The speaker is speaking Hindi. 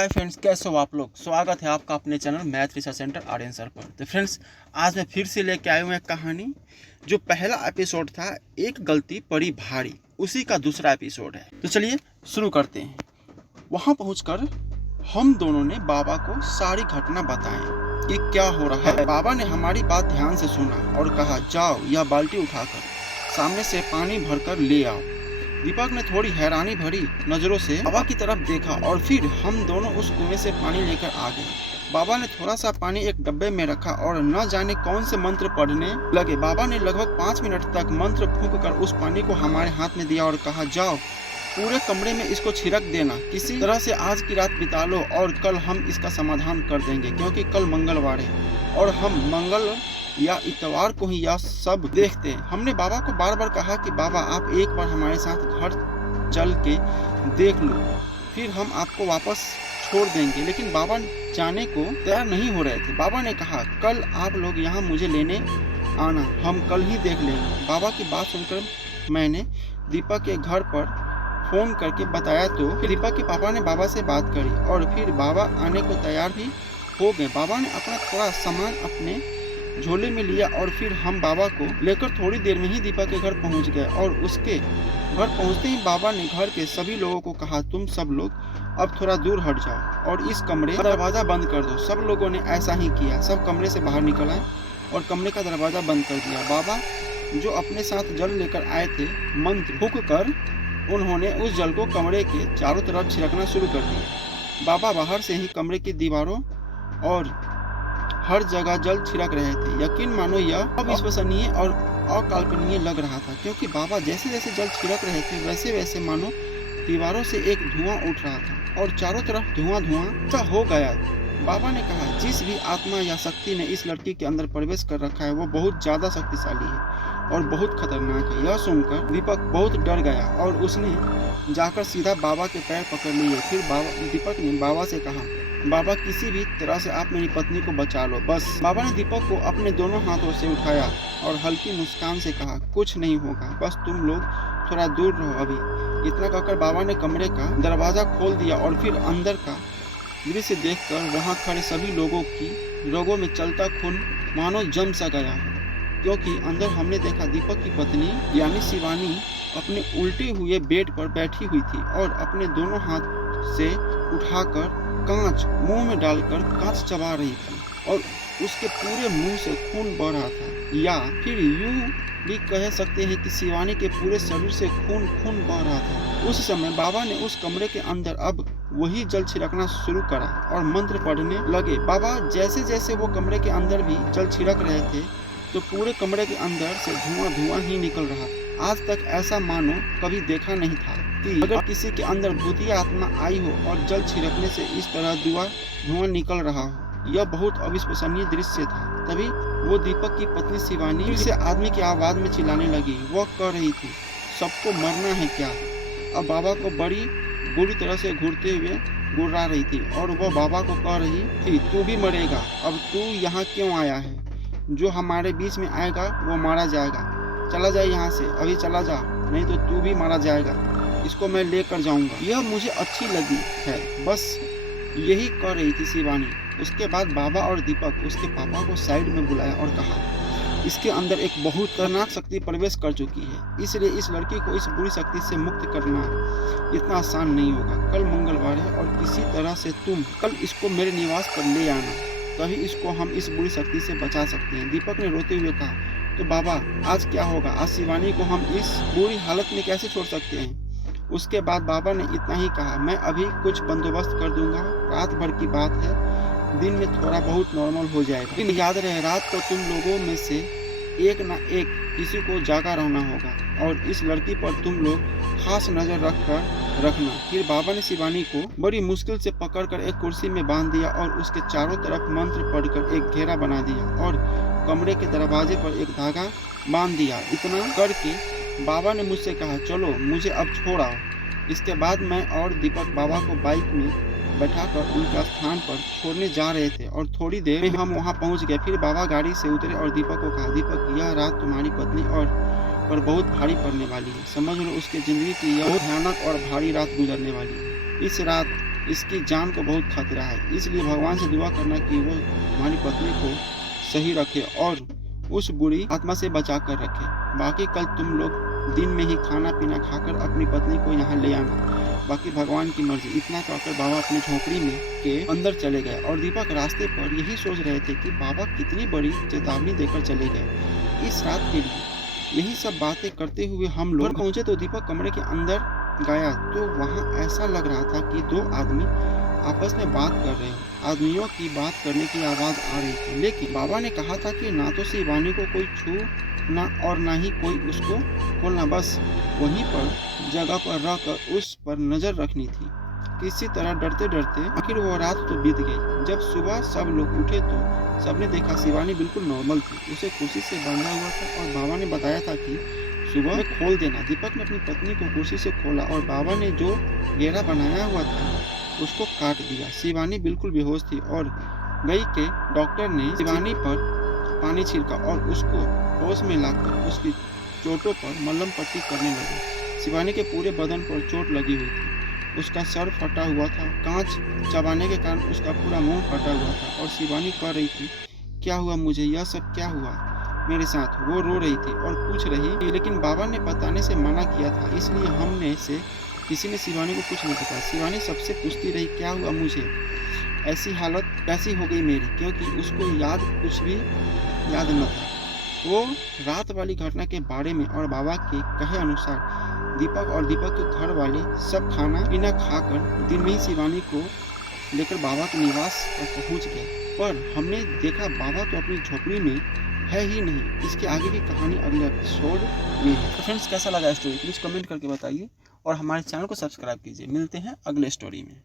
हाय फ्रेंड्स, कैसे हो आप लोग। स्वागत है आपका अपने channel math research centre Aryan sir पर। तो फ्रेंड्स, आज मैं फिर से लेके आया हूँ एक कहानी। जो पहला एपिसोड था एक गलती पड़ी भारी, उसी का दूसरा एपिसोड है। तो चलिए शुरू करते हैं। वहाँ पहुँचकर हम दोनों ने बाबा को सारी घटना बताई कि क्या हो रहा है। बाबा ने हमारी बात ध्यान से सुना और कहा, जाओ यह बाल्टी उठाकर सामने से पानी भरकर ले आओ। दीपक ने थोड़ी हैरानी भरी नजरों से बाबा की तरफ देखा और फिर हम दोनों उस कुएं से पानी लेकर आ गए। बाबा ने थोड़ा सा पानी एक डब्बे में रखा और न जाने कौन से मंत्र पढ़ने लगे। बाबा ने लगभग 5 मिनट तक मंत्र फूंक कर उस पानी को हमारे हाथ में दिया और कहा, जाओ पूरे कमरे में इसको छिड़क देना। किसी तरह से आज की रात बिता लो और कल हम इसका समाधान कर देंगे, क्योंकि कल मंगलवार है और हम मंगल या इतवार को ही यह सब देखते हैं। हमने बाबा को बार बार कहा कि बाबा आप एक बार हमारे साथ घर चल के देख लो, फिर हम आपको वापस छोड़ देंगे, लेकिन बाबा जाने को तैयार नहीं हो रहे थे। बाबा ने कहा, कल आप लोग यहाँ मुझे लेने आना, हम कल ही देख लेंगे। बाबा की बात सुनकर मैंने दीपक के घर पर फोन करके बताया तो फिर दीपक के पापा ने बाबा से बात करी और फिर बाबा आने को तैयार भी हो गए। बाबा ने अपना थोड़ा सामान अपने झोले में लिया और फिर हम बाबा को लेकर थोड़ी देर में ही दीपक के घर पहुंच गए और उसके घर पहुंचते ही बाबा ने घर के सभी लोगों को कहा, तुम सब लोग अब थोड़ा दूर हट जाओ और इस कमरे का दरवाजा बंद कर दो। सब लोगों ने ऐसा ही किया। सब कमरे से बाहर निकल आए और कमरे का दरवाजा बंद कर दिया। बाबा जो अपने साथ जल लेकर आए थे, मंत्र फूंक कर उन्होंने उस जल को कमरे के चारों तरफ छिड़कना शुरू कर दिया। बाबा बाहर से ही कमरे की दीवारों और हर जगह जल छिड़क रहे थे। यकीन मानो यह अविश्वसनीय और अकल्पनीय लग रहा था, क्योंकि बाबा जैसे जैसे जल छिड़क रहे थे वैसे वैसे मानो दीवारों से एक धुआं उठ रहा था और चारों तरफ धुआं सा हो गया। बाबा ने कहा, जिस भी आत्मा या शक्ति ने इस लड़की के अंदर प्रवेश कर रखा है वो बहुत ज्यादा शक्तिशाली है और बहुत खतरनाक है। यह सुनकर दीपक बहुत डर गया और उसने जाकर सीधा बाबा के पैर पकड़ लिए। फिर दीपक ने बाबा से कहा, बाबा किसी भी तरह से आप मेरी पत्नी को बचा लो बस। बाबा ने दीपक को अपने दोनों हाथों से उठाया और हल्की मुस्कान से कहा, कुछ नहीं होगा, बस तुम लोग थोड़ा दूर रहो अभी। इतना कहकर बाबा ने कमरे का दरवाजा खोल दिया और फिर अंदर का दृश्य देखकर वहां खड़े सभी लोगों की रगों में चलता खून मानो जम सा गया, क्योंकि अंदर हमने देखा दीपक की पत्नी यानी शिवानी अपने उल्टे हुए बेड पर बैठी हुई थी और अपने दोनों हाथ से उठाकर कांच मुंह में डालकर कांच चबा रही थी और उसके पूरे मुंह से खून बह रहा था, या फिर यूं भी कह सकते हैं कि शिवानी के पूरे शरीर से खून बह रहा था। उस समय बाबा ने उस कमरे के अंदर अब वही जल छिड़कना शुरू करा और मंत्र पढ़ने लगे। बाबा जैसे जैसे वो कमरे के अंदर भी जल छिड़क रहे थे तो पूरे कमरे के अंदर से धुआं ही निकल रहा था। आज तक ऐसा मानो कभी देखा नहीं था कि अगर किसी के अंदर भूतिया आत्मा आई हो और जल छिड़कने से इस तरह धुआं निकल रहा हो। यह बहुत अविश्वसनीय दृश्य था। तभी वो दीपक की पत्नी शिवानी फिर से आदमी की आवाज में चिल्लाने लगी। वह कह रही थी, सबको मरना है क्या। अब बाबा को बड़ी बुरी तरह से घूरते हुए गुर्रा रही थी और वह बाबा को कह रही थी, तू भी मरेगा। अब तू यहाँ क्यों आया है? जो हमारे बीच में आएगा वो मारा जाएगा। चला जाए यहाँ से, अभी चला जा, नहीं तो तू भी मारा जाएगा। इसको मैं लेकर जाऊंगा। यह मुझे अच्छी लगी है, बस यही कह रही थी शिवानी। उसके बाद बाबा और दीपक उसके पापा को साइड में बुलाया और कहा, इसके अंदर एक बहुत खतरनाक शक्ति प्रवेश कर चुकी है, इसलिए इस लड़की को इस बुरी शक्ति से मुक्त करना इतना आसान नहीं होगा। कल मंगलवार है और किसी तरह से तुम कल इसको मेरे निवास पर ले आना, तभी इसको हम इस बुरी शक्ति से बचा सकते हैं। दीपक ने रोते हुए कहा, तो बाबा आज क्या होगा? आज शिवानी को हम इस बुरी हालत में कैसे छोड़ सकते हैं? उसके बाद बाबा ने इतना ही कहा, मैं अभी कुछ बंदोबस्त कर दूंगा, रात भर की बात है, दिन में थोड़ा बहुत नॉर्मल हो जाएगा। लेकिन याद रहे, रात को तुम लोगों में से एक ना एक किसी को जागा रहना होगा और इस लड़की पर तुम लोग खास नजर रखना। फिर बाबा ने शिवानी को बड़ी मुश्किल से पकड़कर एक कुर्सी में बांध दिया और उसके चारों तरफ मंत्र पढ़कर एक घेरा बना दिया और कमरे के दरवाजे पर एक धागा बांध दिया। इतना करके बाबा ने मुझसे कहा, चलो मुझे अब छोड़ आओ। इसके बाद मैं और दीपक बाबा को बाइक में बैठाकर उनके स्थान पर छोड़ने जा रहे थे और थोड़ी देर में हम वहां पहुंच गए। फिर बाबा गाड़ी से उतरे और दीपक को कहा, दीपक यह रात तुम्हारी पत्नी पर बहुत भारी पड़ने वाली है। समझ लो उसके जिंदगी की यह भयानक और भारी रात गुजरने वाली है। इस रात इसकी जान को बहुत खतरा है, इसलिए भगवान से दुआ करना कि वो हमारी पत्नी को सही रखे और उस बुरी आत्मा से बचा कर रखे। बाकी कल तुम लोग दिन में ही खाना पीना खाकर अपनी पत्नी को यहाँ ले आना, बाकी भगवान की मर्जी। इतना कहकर बाबा अपनी झोपड़ी में के अंदर चले गए और दीपक रास्ते पर यही सोच रहे थे कि बाबा कितनी बड़ी चेतावनी देकर चले गए इस रात के लिए। यही सब बातें करते हुए हम लोग पहुंचे तो दीपक कमरे के अंदर गया तो वहाँ ऐसा लग रहा था कि दो आदमी आपस में बात कर रहे हो। आदमियों की बात करने की आवाज़ आ रही थी, लेकिन बाबा ने कहा था कि ना तो शिवानी को कोई छूना और ना ही कोई उसको खोलना, बस वहीं पर जगह पर रहकर उस पर नज़र रखनी थी। किसी तरह डरते डरते आखिर वो रात तो बीत गई। जब सुबह सब लोग उठे तो सबने देखा शिवानी बिल्कुल नॉर्मल थी, उसे कुर्सी से बांधा हुआ था और बाबा ने बताया था कि सुबह में खोल देना। दीपक ने अपनी पत्नी को कुर्सी से खोला और बाबा ने जो घेरा बनाया हुआ था उसको काट दिया। शिवानी बिल्कुल बेहोश थी और गई के डॉक्टर ने शिवानी पर पानी छिड़का और उसको होश में लाकर उसकी चोटों पर मलहम पट्टी करने लगे। शिवानी के पूरे बदन पर चोट लगी हुई थी, उसका सर फटा हुआ था, कांच चबाने के कारण उसका पूरा मुंह फटा हुआ था और शिवानी कह रही थी, क्या हुआ मुझे, यह सब क्या हुआ मेरे साथ। वो रो रही थी और पूछ रही, लेकिन बाबा ने बताने से मना किया था, इसलिए हमने से किसी ने शिवानी को कुछ नहीं बताया। शिवानी सबसे पूछती रही, क्या हुआ मुझे, ऐसी हालत कैसी हो गई मेरी, क्योंकि उसको कुछ भी याद न था। वो रात वाली घटना के बारे में और बाबा के कहे अनुसार दीपक और दीपक के घर वाले सब खाना पीना खाकर दिन में ही शिवानी को लेकर बाबा के निवास पर पहुंच गए, पर हमने देखा बाबा तो अपनी झोपड़ी में है ही नहीं। इसके आगे की कहानी अगले एपिसोड में है। तो फ्रेंड्स, कैसा लगा स्टोरी प्लीज़ कमेंट करके बताइए और हमारे चैनल को सब्सक्राइब कीजिए। मिलते हैं अगले स्टोरी में।